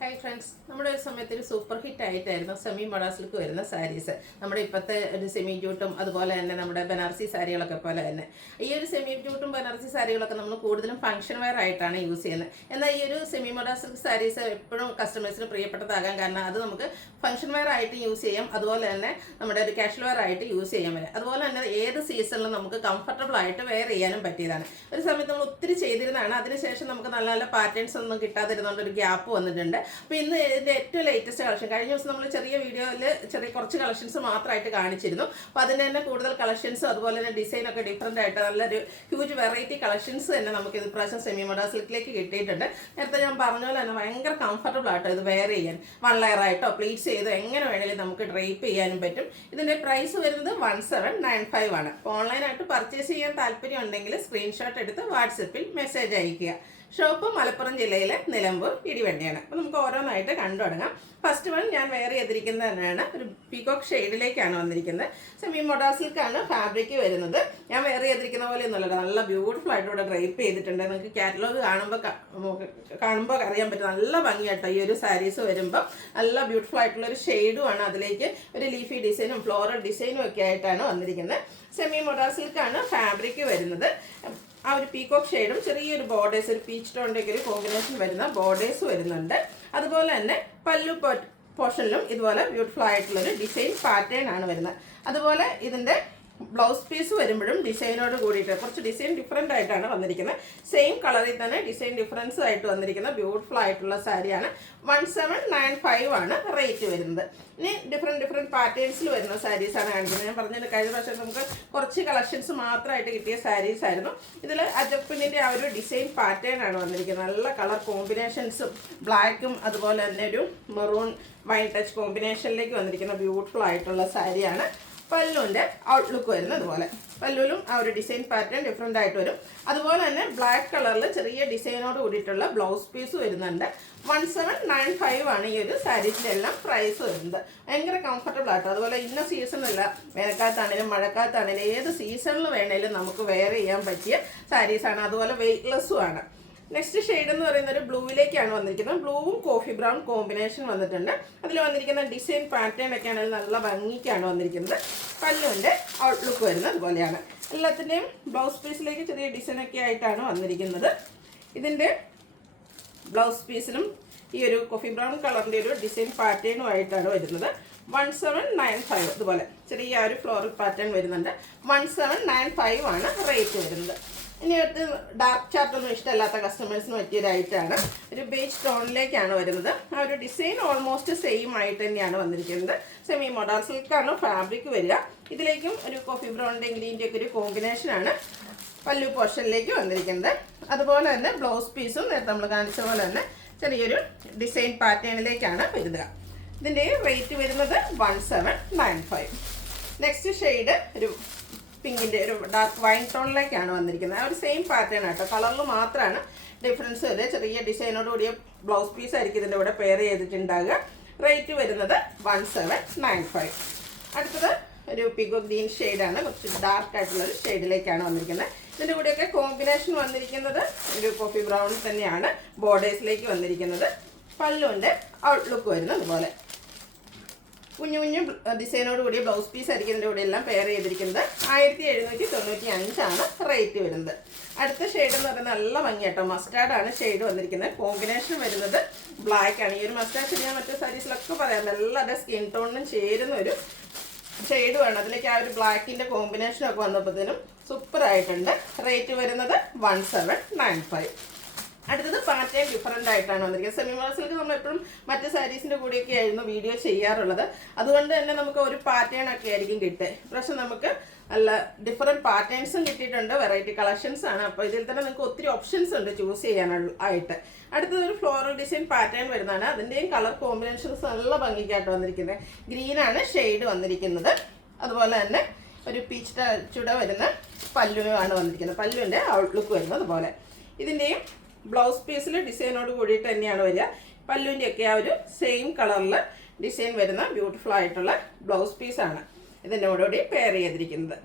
Hi friends, നമ്മുടെ ഒരു സമയത്ത് ഒരു സൂപ്പർ ഹിറ്റ് ആയിട്ടായിരുന്നു സെമി മൊഡാസിലേക്ക് വരുന്ന സാരീസ്. നമ്മുടെ ഇപ്പോഴത്തെ ഒരു സെമി ജൂട്ടും അതുപോലെ തന്നെ നമ്മുടെ ബനാറസി സാരികളൊക്കെ പോലെ തന്നെ ഈ ഒരു സെമി ജൂട്ടും ബനാറസി സാരികളൊക്കെ നമ്മൾ കൂടുതലും ഫംഗ്ഷൻ വെയർ ആയിട്ടാണ് യൂസ് ചെയ്യുന്നത്. എന്നാൽ ഈ ഒരു സെമി മൊഡാസിലേക്ക് സാരീസ് എപ്പോഴും കസ്റ്റമേഴ്സിന് പ്രിയപ്പെട്ടതാകാൻ കാരണം അത് നമുക്ക് ഫംഗ്ഷൻ വെയർ ആയിട്ട് യൂസ് ചെയ്യാം, അതുപോലെ തന്നെ നമ്മുടെ ഒരു കാഷ്വൽ വെയർ ആയിട്ട് യൂസ് ചെയ്യാൻ പറ്റും. അതുപോലെ തന്നെ ഏത് സീസണിലും നമുക്ക് കംഫർട്ടബിൾ ആയിട്ട് വെയർ ചെയ്യാനും പറ്റിയതാണ്. ഒരു സമയത്ത് നമ്മൾ ഒത്തിരി ചെയ്തിരുന്നതാണ്, അതിനുശേഷം നമുക്ക് നല്ല നല്ല പാറ്റേൺസ് ഒന്നും കിട്ടാതിരുന്നുകൊണ്ട് ഒരു ഗ്യാപ്പ് വന്നിട്ടുണ്ട്. അപ്പോൾ ഇന്ന് ഇതിൻ്റെ ഏറ്റവും ലേറ്റസ്റ്റ് കളക്ഷൻ, കഴിഞ്ഞ ദിവസം നമ്മൾ ചെറിയ വീഡിയോയിൽ കുറച്ച് കളക്ഷൻസ് മാത്രമായിട്ട് കാണിച്ചിരുന്നു. അപ്പോൾ അതിൻ്റെ തന്നെ കൂടുതൽ കളക്ഷൻസും അതുപോലെ തന്നെ ഡിസൈനൊക്കെ ഡിഫറൻ്റ് ആയിട്ട് നല്ലൊരു ഹ്യൂജ് വെറൈറ്റി കളക്ഷൻസ് തന്നെ നമുക്ക് ഇത് പ്രാവശ്യം സെമി മോഡ സിൽക്കിലേക്ക് കിട്ടിയിട്ടുണ്ട്. നേരത്തെ ഞാൻ പറഞ്ഞ പോലെ തന്നെ ഭയങ്കര കംഫർട്ടബിൾ ആയിട്ടോ ഇത് വെയർ ചെയ്യാൻ, 1 ലെയർ ആയിട്ടോ പ്ലീറ്റ്സ് ചെയ്തോ എങ്ങനെ വേണമെങ്കിലും നമുക്ക് ഡ്രൈപ്പ് ചെയ്യാനും പറ്റും. ഇതിൻ്റെ പ്രൈസ് വരുന്നത് 1795 ആണ്. അപ്പോൾ ഓൺലൈനായിട്ട് പർച്ചേസ് ചെയ്യാൻ താല്പര്യം ഉണ്ടെങ്കിൽ സ്ക്രീൻഷോട്ട് എടുത്ത് വാട്സപ്പിൽ മെസ്സേജ് അയയ്ക്കുക. ഷോപ്പ് മലപ്പുറം ജില്ലയിലെ നിലമ്പൂർ ഇടിവണ്ടിയാണ്. അപ്പോൾ നമുക്ക് ഓരോന്നായിട്ട് കണ്ടു തുടങ്ങാം. ഫസ്റ്റ് വൺ ഞാൻ വെയർ ചെയ്തിരിക്കുന്നത് തന്നെയാണ് ഒരു പീകോക്ക് ഷെയ്ഡിലേക്കാണ് വന്നിരിക്കുന്നത്. സെമി മോഡാ സിൽക്കാണ് ഫാബ്രിക് വരുന്നത്. ഞാൻ വെയർ ചെയ്തിരിക്കുന്ന പോലെ ഒന്നുമല്ല, നല്ല ബ്യൂട്ടിഫുൾ ആയിട്ട് ഇവിടെ ഡ്രൈപ്പ് ചെയ്തിട്ടുണ്ട്. നിങ്ങൾക്ക് കാറ്റലോഗ് കാണുമ്പോൾ അറിയാൻ പറ്റും, നല്ല ഭംഗിയായിട്ടോ ഈ ഒരു സാരീസ് വരുമ്പോൾ. നല്ല ബ്യൂട്ടിഫുൾ ആയിട്ടുള്ള ഒരു ഷെയ്ഡുമാണ്, അതിലേക്ക് ഒരു ലീഫി ഡിസൈനും ഫ്ലോറൽ ഡിസൈനും ഒക്കെ ആയിട്ടാണ് വന്നിരിക്കുന്നത്. സെമി മോഡാ സിൽക്കാണ് ഫാബ്രിക് വരുന്നത്. ആ ഒരു പീകോക്ക് ഷെയ്ഡും ചെറിയൊരു ബോർഡേഴ്സ്, ഒരു പീച്ച് ടോണിൻ്റെ ഒരു കോമ്പിനേഷൻ വരുന്ന ബോർഡേഴ്സ് വരുന്നുണ്ട്. അതുപോലെ തന്നെ പല്ലു പോർഷനിലും ഇതുപോലെ ബ്യൂട്ടിഫുൾ ആയിട്ടുള്ളൊരു ഡിസൈൻ പാറ്റേൺ ആണ് വരുന്നത്. അതുപോലെ ഇതിൻ്റെ ബ്ലൗസ് പീസ് വരുമ്പോഴും ഡിസൈനോട് കൂടിയിട്ട് കുറച്ച് ഡിസൈൻ ഡിഫറെൻ്റ് ആയിട്ടാണ് വന്നിരിക്കുന്നത്. സെയിം കളറിൽ തന്നെ ഡിസൈൻ ഡിഫറൻസ് ആയിട്ട് വന്നിരിക്കുന്ന ബ്യൂട്ടിഫുൾ ആയിട്ടുള്ള സാരിയാണ്. 1795 ആണ് റേറ്റ് വരുന്നത്. ഇനി ഡിഫറെൻറ്റ് പാറ്റേൺസിൽ വരുന്ന സാരീസാണ് കാണിക്കുന്നത്. ഞാൻ പറഞ്ഞത് കഴിഞ്ഞ പ്രാവശ്യം നമുക്ക് കുറച്ച് കളക്ഷൻസ് മാത്രമായിട്ട് കിട്ടിയ സാരീസ് ആയിരുന്നു. ഇതിൽ അജപ്പിൻ്റെ ആ ഒരു ഡിസൈൻ പാറ്റേൺ ആണ് വന്നിരിക്കുന്നത്. നല്ല കളർ കോമ്പിനേഷൻസും ബ്ലാക്കും അതുപോലെ തന്നെ ഒരു മെറൂൺ വൈൻ ടച്ച് കോമ്പിനേഷനിലേക്ക് വന്നിരിക്കുന്ന ബ്യൂട്ടിഫുൾ ആയിട്ടുള്ള സാരിയാണ്. പല്ലുവിൻ്റെ ഔട്ട്ലുക്ക് വരുന്നത് അതുപോലെ, പല്ലുവിലും ആ ഒരു ഡിസൈൻ പാറ്റേൺ ഡിഫറെൻ്റ് ആയിട്ട് വരും. അതുപോലെ തന്നെ ബ്ലാക്ക് കളറിൽ ചെറിയ ഡിസൈനോട് കൂടിയിട്ടുള്ള ബ്ലൗസ് പീസ് വരുന്നുണ്ട്. 1795 ആണ് ഈ ഒരു സാരീസിൻ്റെ എല്ലാം പ്രൈസ് വരുന്നത്. ഭയങ്കര കംഫർട്ടബിൾ ആട്ടോ. അതുപോലെ ഇന്ന സീസണല്ല, വേനൽക്കാലത്താണേലും മഴക്കാലത്താണേലും ഏത് സീസണിൽ വേണേലും നമുക്ക് വെയർ ചെയ്യാൻ പറ്റിയ സാരീസാണ്. അതുപോലെ വെയ്റ്റ്ലെസ്സും ആണ്. നെക്സ്റ്റ് ഷെയ്ഡ് എന്ന് പറയുന്നത് ഒരു ബ്ലൂവിലേക്കാണ് വന്നിരിക്കുന്നത്. ബ്ലൂവും കോഫി ബ്രൗൺ കോമ്പിനേഷൻ വന്നിട്ടുണ്ട്. അതിൽ വന്നിരിക്കുന്ന ഡിസൈൻ പാറ്റേൺ ഒക്കെ ആണെങ്കിൽ നല്ല ഭംഗിക്കാണ് വന്നിരിക്കുന്നത്. പല്ലുവിൻ്റെ ഔട്ട്ലുക്ക് വരുന്നത് അതുപോലെയാണ്. എല്ലാത്തിൻ്റെയും ബ്ലൗസ് പീസിലേക്ക് ചെറിയ ഡിസൈനൊക്കെ ആയിട്ടാണ് വന്നിരിക്കുന്നത്. ഇതിൻ്റെ ബ്ലൗസ് പീസിനും ഈ ഒരു കോഫി ബ്രൗൺ കളറിൻ്റെ ഒരു ഡിസൈൻ പാറ്റേണും ആയിട്ടാണ് വരുന്നത്. 1795 ഇതുപോലെ ചെറിയ ഒരു ഫ്ലോറൽ പാറ്റേൺ വരുന്നുണ്ട്. 1795 ആണ് റേറ്റ് വരുന്നത്. ഇനി അടുത്ത് ഡാർക്ക് ചാർട്ടൊന്നും ഇഷ്ടമല്ലാത്ത കസ്റ്റമേഴ്സിന് പറ്റിയൊരു ഐറ്റമാണ്. ഒരു ബേജ് ടോണിലേക്കാണ് വരുന്നത്. ആ ഒരു ഡിസൈൻ ഓൾമോസ്റ്റ് സെയിം ആയിട്ട് തന്നെയാണ് വന്നിരിക്കുന്നത്. സെമി മോഡാ സിൽക്കാണ് ഫാബ്രിക് വരിക. ഇതിലേക്കും ഒരു കോഫി ബ്രൗണിൻ്റെ ഗ്രീൻ്റെ ഒക്കെ ഒരു കോമ്പിനേഷനാണ് പല്ലു പോർഷനിലേക്ക് വന്നിരിക്കുന്നത്. അതുപോലെ തന്നെ ബ്ലൗസ് പീസും നേരത്തെ നമ്മൾ കാണിച്ച പോലെ തന്നെ ചെറിയൊരു ഡിസൈൻ പാറ്റേണിലേക്കാണ് വരുന്നത്. ഇതിൻ്റെ റേറ്റ് വരുന്നത് 1795. നെക്സ്റ്റ് ഷെയ്ഡ് ഒരു പിങ്കിൻ്റെ ഒരു ഡാർക്ക് വൈൻ ടോണിലേക്കാണ് വന്നിരിക്കുന്നത്. ആ ഒരു സെയിം പാറ്റേൺ ആട്ടോ, കളറിൽ മാത്രമാണ് ഡിഫറൻസ് വരെ. ചെറിയ ഡിസൈനോട് കൂടിയ ബ്ലൗസ് പീസ് ആയിരിക്കും ഇതിൻ്റെ കൂടെ പെയർ ചെയ്തിട്ടുണ്ടാകുക. റേറ്റ് വരുന്നത് 1795. അടുത്തത് ഒരു പിഗോ ഗ്രീൻ ഷെയ്ഡാണ്, കുറച്ച് ഡാർക്ക് ആയിട്ടുള്ളൊരു ഷെയ്ഡിലേക്കാണ് വന്നിരിക്കുന്നത്. ഇതിൻ്റെ കൂടെയൊക്കെ കോമ്പിനേഷൻ വന്നിരിക്കുന്നത് ഒരു കോഫി ബ്രൗൺ തന്നെയാണ് ബോർഡേഴ്സിലേക്ക് വന്നിരിക്കുന്നത്. പല്ലുവിൻ്റെ ഔട്ട്ലുക്ക് വരുന്നത് അതുപോലെ കുഞ്ഞു കുഞ്ഞു ഡിസൈനോട് കൂടിയ ബ്ലൗസ് പീസ് ആയിരിക്കും ഇതിൻ്റെ കൂടെ എല്ലാം പെയർ ചെയ്തിരിക്കുന്നത്. 1795 ആണ് റേറ്റ് വരുന്നത്. അടുത്ത ഷെയ്ഡ് എന്ന് പറയുന്നത് നല്ല ഭംഗിയാട്ടോ, മസ്റ്റാർഡാണ് ഷെയ്ഡ് വന്നിരിക്കുന്നത്. കോമ്പിനേഷൻ വരുന്നത് ബ്ലാക്ക് ആണ്. ഈ ഒരു മസ്റ്റാർഡ് ഞാൻ മറ്റു സാരീസിലൊക്കെ പറയാം, എല്ലാവരുടെ സ്കിൻ ടോണിനും ചേരുന്ന ഒരു ഷെയ്ഡുമാണ്. അതിലേക്ക് ആ ഒരു ബ്ലാക്കിൻ്റെ കോമ്പിനേഷനൊക്കെ വന്നപ്പോഴത്തേനും സൂപ്പറായിട്ടുണ്ട്. റേറ്റ് വരുന്നത് 1795. അടുത്തത് പാറ്റേൺ ഡിഫറൻ്റ് ആയിട്ടാണ് വന്നിരിക്കുന്നത്. സെമി മോഡാ സിൽക്ക് നമ്മൾ എപ്പോഴും മറ്റ് സാരീസിൻ്റെ കൂടെയൊക്കെ ആയിരുന്നു വീഡിയോ ചെയ്യാറുള്ളത്. അതുകൊണ്ട് തന്നെ നമുക്ക് ഒരു പാറ്റേൺ ഒക്കെ ആയിരിക്കും കിട്ടുക. പക്ഷെ നമുക്ക് നല്ല ഡിഫറെൻറ്റ് പാറ്റേൺസും കിട്ടിയിട്ടുണ്ട്, വെറൈറ്റി കളക്ഷൻസ് ആണ്. അപ്പോൾ ഇതിൽ തന്നെ നിങ്ങൾക്ക് ഒത്തിരി ഓപ്ഷൻസ് ഉണ്ട് ചൂസ് ചെയ്യാനായിട്ട്. അടുത്തത് ഒരു ഫ്ലോറൽ ഡിസൈൻ പാറ്റേൺ വരുന്നതാണ്. അതിൻ്റെയും കളർ കോമ്പിനേഷൻസ് നല്ല ഭംഗിക്കായിട്ട് വന്നിരിക്കുന്നത്. ഗ്രീനാണ് ഷെയ്ഡ് വന്നിരിക്കുന്നത്. അതുപോലെ തന്നെ ഒരു പീച്ച് ടച്ചുടെ വരുന്ന പല്ലുവാണ് വന്നിരിക്കുന്നത്. പല്ലുവിൻ്റെ ഔട്ട്ലുക്ക് വരുന്നത് അതുപോലെ. ഇതിൻ്റെയും ബ്ലൗസ് പീസിൽ ഡിസൈനോട് കൂടിയിട്ട് തന്നെയാണ് വരിക. പല്ലുവിൻ്റെയൊക്കെ ആ ഒരു സെയിം കളറിൽ ഡിസൈൻ വരുന്ന ബ്യൂട്ടിഫുൾ ആയിട്ടുള്ള ബ്ലൗസ് പീസാണ് ഇതിൻ്റെ കൂടെ പെയർ ചെയ്തിരിക്കുന്നത്.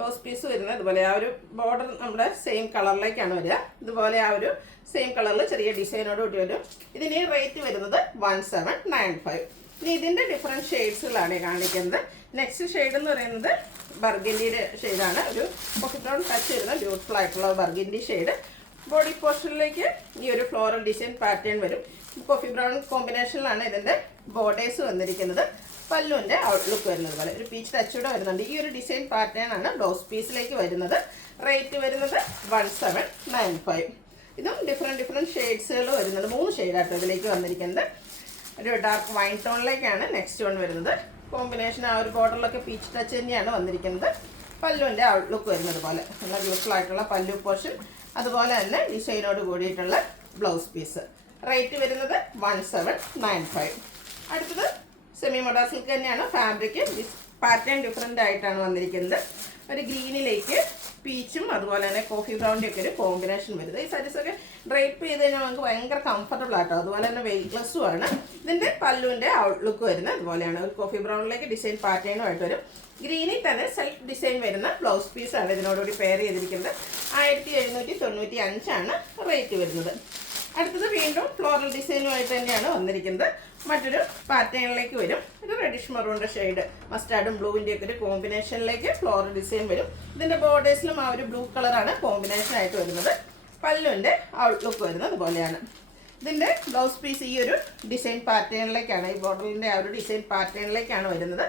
ബ്ലൗസ് പീസ് വരുന്നത് ഇതുപോലെ ആ ഒരു ബോർഡർ നമ്മുടെ സെയിം കളറിലേക്കാണ് വരിക. ഇതുപോലെ ആ ഒരു സെയിം കളറിൽ ചെറിയ ഡിസൈനോട് കൂടി വരും. ഇതിന് റേറ്റ് വരുന്നത് 1795. ഇനി ഇതിൻ്റെ ഡിഫറെൻറ്റ് ഷെയ്ഡ്സുകളാണ് കാണിക്കുന്നത്. നെക്സ്റ്റ് ഷെയ്ഡ് എന്ന് പറയുന്നത് ബർഗൻഡിയുടെ ഷെയ്ഡാണ്. ഒരു കോഫി ബ്രൗൺ ടച്ച് വരുന്ന ബ്യൂട്ടിഫുൾ ആയിട്ടുള്ള ബർഗൻഡി ഷെയ്ഡ്. ബോഡി പോർഷനിലേക്ക് ഈ ഒരു ഫ്ലോറൽ ഡിസൈൻ പാറ്റേൺ വരും. കോഫി ബ്രൗൺ കോമ്പിനേഷനിലാണ് ഇതിൻ്റെ ബോർഡേഴ്സ് വന്നിരിക്കുന്നത്. പല്ലുവിൻ്റെ ഔട്ട്ലുക്ക് വരുന്നത് പോലെ ഒരു പീച്ച് ടച്ചൂടെ വരുന്നുണ്ട്. ഈ ഒരു ഡിസൈൻ പാറ്റേൺ ആണ് ബ്ലൗസ് പീസിലേക്ക് വരുന്നത്. റേറ്റ് വരുന്നത് 1795. ഇതും ഡിഫറെൻറ്റ് ഷെയ്ഡ്സുകൾ വരുന്നുണ്ട്. 3 ഷെയ്ഡാട്ടോ ഇതിലേക്ക് വന്നിരിക്കുന്നത്. ഒരു ഡാർക്ക് വൈൻ ടോണിലേക്കാണ് നെക്സ്റ്റ് വൺ വരുന്നത്. കോമ്പിനേഷൻ ആ ഒരു ബോർഡറിലൊക്കെ പീച്ച് ടച്ച് തന്നെയാണ് വന്നിരിക്കുന്നത്. പല്ലുവിൻ്റെ ഔട്ട്ലുക്ക് വരുന്നത് പോലെ നല്ല ബ്യൂട്ടിഫുൾ ആയിട്ടുള്ള പല്ലു പോർഷൻ, അതുപോലെ തന്നെ ഡിസൈനോട് കൂടിയിട്ടുള്ള ബ്ലൗസ് പീസ്. റേറ്റ് വരുന്നത് 1795. അടുത്തത് സെമി മോഡൽ സിൽക്ക് തന്നെയാണ്. ഫാബ്രിക് പാറ്റേൺ ഡിഫറെൻ്റ് ആയിട്ടാണ് വന്നിരിക്കുന്നത്. ഒരു ഗ്രീനിലേക്ക് പീച്ചും അതുപോലെ തന്നെ കോഫി ബ്രൗണിൻ്റെ ഒക്കെ ഒരു കോമ്പിനേഷൻ വരുന്നത്. ഈ സാരീസൊക്കെ ഡ്രൈപ്പ് ചെയ്ത് കഴിഞ്ഞാൽ നമുക്ക് ഭയങ്കര കംഫർട്ടബിൾ ആട്ടോ. അതുപോലെ തന്നെ വെയിറ്റ്ലെസ്സും ആണ്. ഇതിൻ്റെ പല്ലുവിൻ്റെ ഔട്ട്ലുക്ക് വരുന്നത് അതുപോലെയാണ്. ഒരു കോഫി ബ്രൗണിലേക്ക് ഡിസൈൻ പാറ്റേണുമായിട്ട് വരും. ഗ്രീനിൽ തന്നെ സെൽഫ് ഡിസൈൻ വരുന്ന ബ്ലൗസ് പീസാണ് ഇതിനോടുകൂടി പെയർ ചെയ്തിരിക്കുന്നത്. 1795 റേറ്റ് വരുന്നത്. അടുത്തത് വീണ്ടും ഫ്ലോറൽ ഡിസൈനുമായിട്ട് തന്നെയാണ് വന്നിരിക്കുന്നത്. മറ്റൊരു പാറ്റേണിലേക്ക് വരും. ഒരു റെഡിഷ് മറൂണിൻ്റെ ഷെയ്ഡ് മസ്റ്റാർഡും ബ്ലൂവിൻ്റെ ഒക്കെ ഒരു കോമ്പിനേഷനിലേക്ക് ഫ്ലോറൽ ഡിസൈൻ വരും. ഇതിൻ്റെ ബോർഡേഴ്സിലും ആ ഒരു ബ്ലൂ കളറാണ് കോമ്പിനേഷൻ ആയിട്ട് വരുന്നത്. പല്ലുവിൻ്റെ ഔട്ട്ലുക്ക് വരുന്നത് അതുപോലെയാണ്. ഇതിൻ്റെ ബ്ലൗസ് പീസ് ഈ ഒരു ഡിസൈൻ പാറ്റേണിലേക്കാണ്, ഈ ബോർഡറിൻ്റെ ആ ഒരു ഡിസൈൻ പാറ്റേണിലേക്കാണ് വരുന്നത്.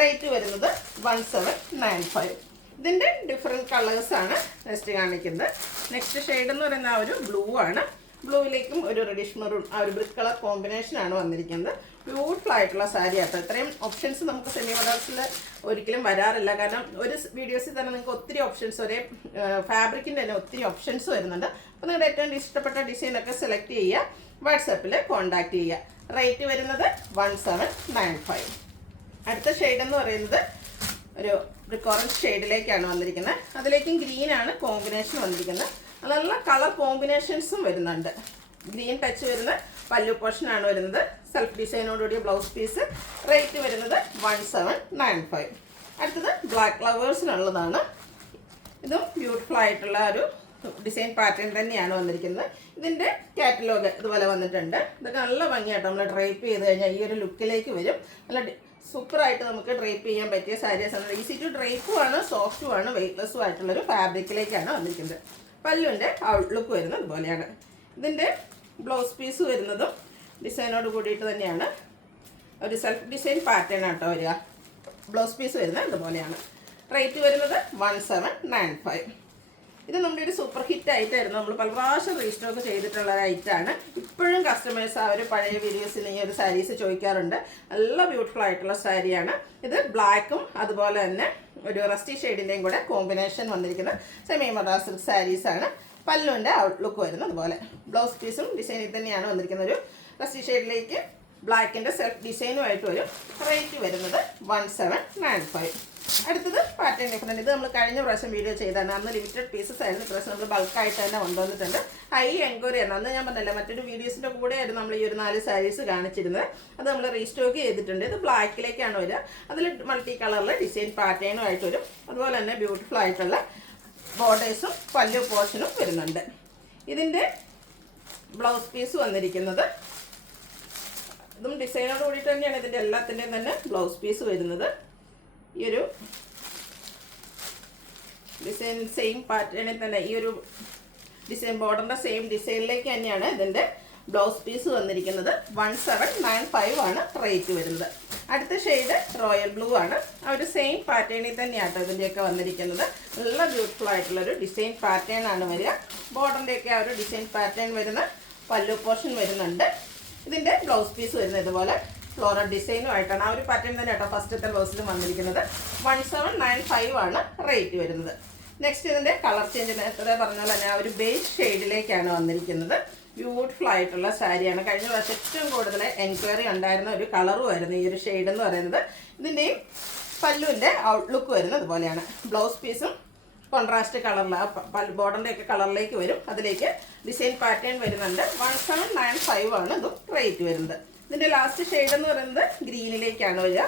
റേറ്റ് വരുന്നത് 1795. ഇതിൻ്റെ ഡിഫറെൻറ്റ് കളേഴ്സാണ് നെക്സ്റ്റ് കാണിക്കുന്നത്. നെക്സ്റ്റ് ഷെയ്ഡ് എന്ന് പറയുന്ന ആ ഒരു ബ്ലൂ ആണ്. ബ്ലൂവിലേക്കും ഒരു റെഡിഷ് മെറൂൺ ആ ഒരു ബ്രിക്ക് കളർ കോമ്പിനേഷനാണ് വന്നിരിക്കുന്നത്. ബ്യൂട്ടിഫുൾ ആയിട്ടുള്ള സാരി ആട്ടോ. ഇത്രയും ഓപ്ഷൻസ് നമുക്ക് സെമി മോഡൽസിൽ ഒരിക്കലും വരാറില്ല. കാരണം ഒരു വീഡിയോസിൽ തന്നെ നിങ്ങൾക്ക് ഒത്തിരി ഓപ്ഷൻസ്, ഒരേ ഫാബ്രിക്കിൻ്റെ തന്നെ ഒത്തിരി ഓപ്ഷൻസ് വരുന്നുണ്ട്. അപ്പോൾ നിങ്ങളുടെ ഏറ്റവും ഇഷ്ടപ്പെട്ട ഡിസൈനൊക്കെ സെലക്ട് ചെയ്യുക, വാട്സാപ്പിൽ കോൺടാക്റ്റ് ചെയ്യുക. റേറ്റ് വരുന്നത് 1795. അടുത്ത ഷെയ്ഡ് എന്ന് പറയുന്നത് ഒരു ഓറഞ്ച് ഷെയ്ഡിലേക്കാണ് വന്നിരിക്കുന്നത്. അതിലേക്കും ഗ്രീനാണ് കോമ്പിനേഷൻ വന്നിരിക്കുന്നത്. നല്ല കളർ കോമ്പിനേഷൻസും വരുന്നുണ്ട്. ഗ്രീൻ ടച്ച് വരുന്ന പല്ലു പോർഷനാണ് വരുന്നത്. സെൽഫ് ഡിസൈനോടുകൂടിയ ബ്ലൗസ് പീസ്. റേറ്റ് വരുന്നത് 1795. അടുത്തത് ബ്ലാക്ക് ഫ്ലവേഴ്സിനുള്ളതാണ്. ഇതും ബ്യൂട്ടിഫുൾ ആയിട്ടുള്ള ഒരു ഡിസൈൻ പാറ്റേൺ തന്നെയാണ് വന്നിരിക്കുന്നത്. ഇതിൻ്റെ കാറ്റലോഗ് ഇതുപോലെ വന്നിട്ടുണ്ട്. ഇതൊക്കെ നല്ല ഭംഗിയായിട്ട് നമ്മൾ ഡ്രൈപ്പ് ചെയ്ത് കഴിഞ്ഞാൽ ഈ ഒരു ലുക്കിലേക്ക് വരും. നല്ല സൂപ്പറായിട്ട് നമുക്ക് ഡ്രൈപ്പ് ചെയ്യാൻ പറ്റിയ സാരീസാണ്. ഈസി ടു ഡ്രൈപ്പുമാണ്, സോഫ്റ്റുമാണ്, വെയ്റ്റ്ലെസ്സും ആയിട്ടുള്ളൊരു ഫാബ്രിക്കിലേക്കാണ് വന്നിരിക്കുന്നത്. പല്ലുവിൻ്റെ ഔട്ട്ലുക്ക് വരുന്നത് അതുപോലെയാണ്. ഇതിൻ്റെ ബ്ലൗസ് പീസ് വരുന്നതും ഡിസൈനോട് കൂടിയിട്ട് തന്നെയാണ്. ഒരു സെൽഫ് ഡിസൈൻ പാറ്റേൺ ആട്ടോ വരിക. ബ്ലൗസ് പീസ് വരുന്നത് അതുപോലെയാണ്. റേറ്റ് വരുന്നത് 1795. ഇത് നമ്മുടെ ഒരു സൂപ്പർ ഹിറ്റ് ആയിട്ടായിരുന്നു. നമ്മൾ പല പ്രാവശ്യം റീസ്റ്റോക്ക് ചെയ്തിട്ടുള്ള ഒരു ഐറ്റമാണ്. ഇപ്പോഴും കസ്റ്റമേഴ്സ് ആ ഒരു പഴയ വീഡിയോസിന് ഈ ഒരു സാരീസ് ചോദിക്കാറുണ്ട്. നല്ല ബ്യൂട്ടിഫുൾ ആയിട്ടുള്ള സാരിയാണ്. ഇത് ബ്ലാക്കും അതുപോലെ തന്നെ ഒരു റസ്റ്റി ഷെയ്ഡിൻ്റെയും കൂടെ കോമ്പിനേഷൻ വന്നിരിക്കുന്ന സെമി മദ്രാസ് സിൽക്ക് സാരീസാണ്. പല്ലുവിൻ്റെ ഔട്ട്ലുക്ക് വരുന്നത് അതുപോലെ. ബ്ലൗസ് പീസും ഡിസൈനിൽ തന്നെയാണ് വന്നിരിക്കുന്നത്. ഒരു റസ്റ്റി ഷെയ്ഡിലേക്ക് ബ്ലാക്കിൻ്റെ സെൽഫ് ഡിസൈനുമായിട്ട് വരും. റേറ്റ് വരുന്നത് 1795. അടുത്തത് പാറ്റേൺ ഡിഫറെൻറ്റ്. ഇത് നമ്മൾ കഴിഞ്ഞ പ്രാവശ്യം വീഡിയോ ചെയ്താണ്. അന്ന് ലിമിറ്റഡ് പീസസ് ആയിരുന്നു. പ്രാവശ്യം നമ്മൾ ബൾക്കായിട്ട് തന്നെ കൊണ്ടുവന്നിട്ടുണ്ട്. ഹൈ എൻക്വയറി ആണ്. അന്ന് ഞാൻ പറഞ്ഞില്ല, മറ്റൊരു വീഡിയോസിൻ്റെ കൂടെ ആയിരുന്നു നമ്മൾ ഈ ഒരു 4 സാരീസ് കാണിച്ചിരുന്നത്. അത് നമ്മൾ റീസ്റ്റോക്ക് ചെയ്തിട്ടുണ്ട്. ഇത് ബ്ലാക്കിലേക്കാണ് വരിക. അതിൽ മൾട്ടി കളറിൽ ഡിസൈൻ പാറ്റേണും ആയിട്ട് വരും. അതുപോലെ തന്നെ ബ്യൂട്ടിഫുൾ ആയിട്ടുള്ള ബോർഡേഴ്സും പല്ലു പോർഷനും വരുന്നുണ്ട്. ഇതിൻ്റെ ബ്ലൗസ് പീസ് വന്നിരിക്കുന്നത് ഇതും ഡിസൈനോട് കൂടിയിട്ട് തന്നെയാണ്. ഇതിൻ്റെ എല്ലാത്തിൻ്റെയും തന്നെ ബ്ലൗസ് പീസ് വരുന്നത്. ഈ ഒരു ഡിസൈൻ സെയിം പാറ്റേണിൽ തന്നെ ഈ ഒരു ഡിസൈൻ ബോർഡറിൻ്റെ സെയിം ഡിസൈനിലേക്ക് തന്നെയാണ് ഇതിൻ്റെ ബ്ലൗസ് പീസ് വന്നിരിക്കുന്നത്. 1795 റേറ്റ് വരുന്നത്. അടുത്ത ഷെയ്ഡ് റോയൽ ബ്ലൂ ആണ്. ആ ഒരു സെയിം പാറ്റേണിൽ തന്നെയാട്ടോ ഇതിൻ്റെയൊക്കെ വന്നിരിക്കുന്നത്. നല്ല ബ്യൂട്ടിഫുൾ ആയിട്ടുള്ളൊരു ഡിസൈൻ പാറ്റേൺ ആണ് വരിക. ബോർഡറിൻ്റെയൊക്കെ ആ ഒരു ഡിസൈൻ പാറ്റേൺ വരുന്ന പല്ലു പോർഷൻ വരുന്നുണ്ട്. ഇതിൻ്റെ ബ്ലൗസ് പീസ് വരുന്നത് ഇതുപോലെ ഫ്ലോറൽ ഡിസൈനും ആയിട്ടാണ്. ആ ഒരു പാറ്റേൺ തന്നെ കേട്ടോ ഫസ്റ്റത്തെ ബ്ലൗസിലും വന്നിരിക്കുന്നത്. 1795 റേറ്റ് വരുന്നത്. നെക്സ്റ്റ് ഇതിൻ്റെ കളർ ചേഞ്ച് നേരത്തെ പറഞ്ഞ പോലെ തന്നെ ആ ഒരു ബേസ് ഷെയ്ഡിലേക്കാണ് വന്നിരിക്കുന്നത്. ബ്യൂട്ടിഫുൾ ആയിട്ടുള്ള സാരിയാണ്. കഴിഞ്ഞ പ്രാവശ്യം ഏറ്റവും കൂടുതൽ എൻക്വയറി ഉണ്ടായിരുന്ന ഒരു കളറുമായിരുന്നു ഈ ഒരു ഷെയ്ഡ് എന്ന് പറയുന്നത്. ഇതിൻ്റെയും പല്ലുവിൻ്റെ ഔട്ട്ലുക്ക് വരുന്നത് അതുപോലെയാണ്. ബ്ലൗസ് പീസും കോൺട്രാസ്റ്റ് കളറിൽ ബോർഡറിൻ്റെ ഒക്കെ കളറിലേക്ക് വരും. അതിലേക്ക് ഡിസൈൻ പാറ്റേൺ വരുന്നുണ്ട്. 1795 ഇതും റേറ്റ് വരുന്നത്. ഇതിൻ്റെ ലാസ്റ്റ് ഷെയ്ഡ് എന്ന് പറയുന്നത് ഗ്രീനിലേക്കാണ് വരിക.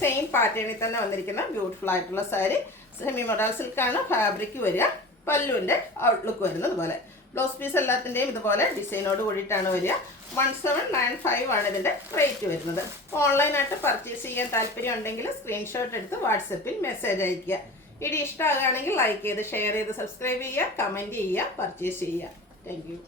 സെയിം പാറ്റേണിൽ തന്നെ വന്നിരിക്കുന്ന ബ്യൂട്ടിഫുൾ ആയിട്ടുള്ള സാരി. സെമി മോഡൽ സിൽക്കാണ് ഫാബ്രിക് വരിക. പല്ലുവിൻ്റെ ഔട്ട്ലുക്ക് വരുന്നത് പോലെ. ബ്ലൗസ് പീസ് എല്ലാത്തിൻ്റെയും ഇതുപോലെ ഡിസൈനോട് കൂടിയിട്ടാണ് വരിക. 1795 ആണ് ഇതിൻ്റെ റേറ്റ് വരുന്നത്. ഓൺലൈനായിട്ട് പർച്ചേസ് ചെയ്യാൻ താല്പര്യം ഉണ്ടെങ്കിൽ സ്ക്രീൻഷോട്ട് എടുത്ത് വാട്സപ്പിൽ മെസ്സേജ് അയയ്ക്കുക. വീഡിയോ ഇഷ്ടമാകുകയാണെങ്കിൽ ലൈക്ക് ചെയ്ത് ഷെയർ ചെയ്ത് സബ്സ്ക്രൈബ് ചെയ്യുക, കമൻറ്റ് ചെയ്യുക, പർച്ചേസ് ചെയ്യുക. Thank you.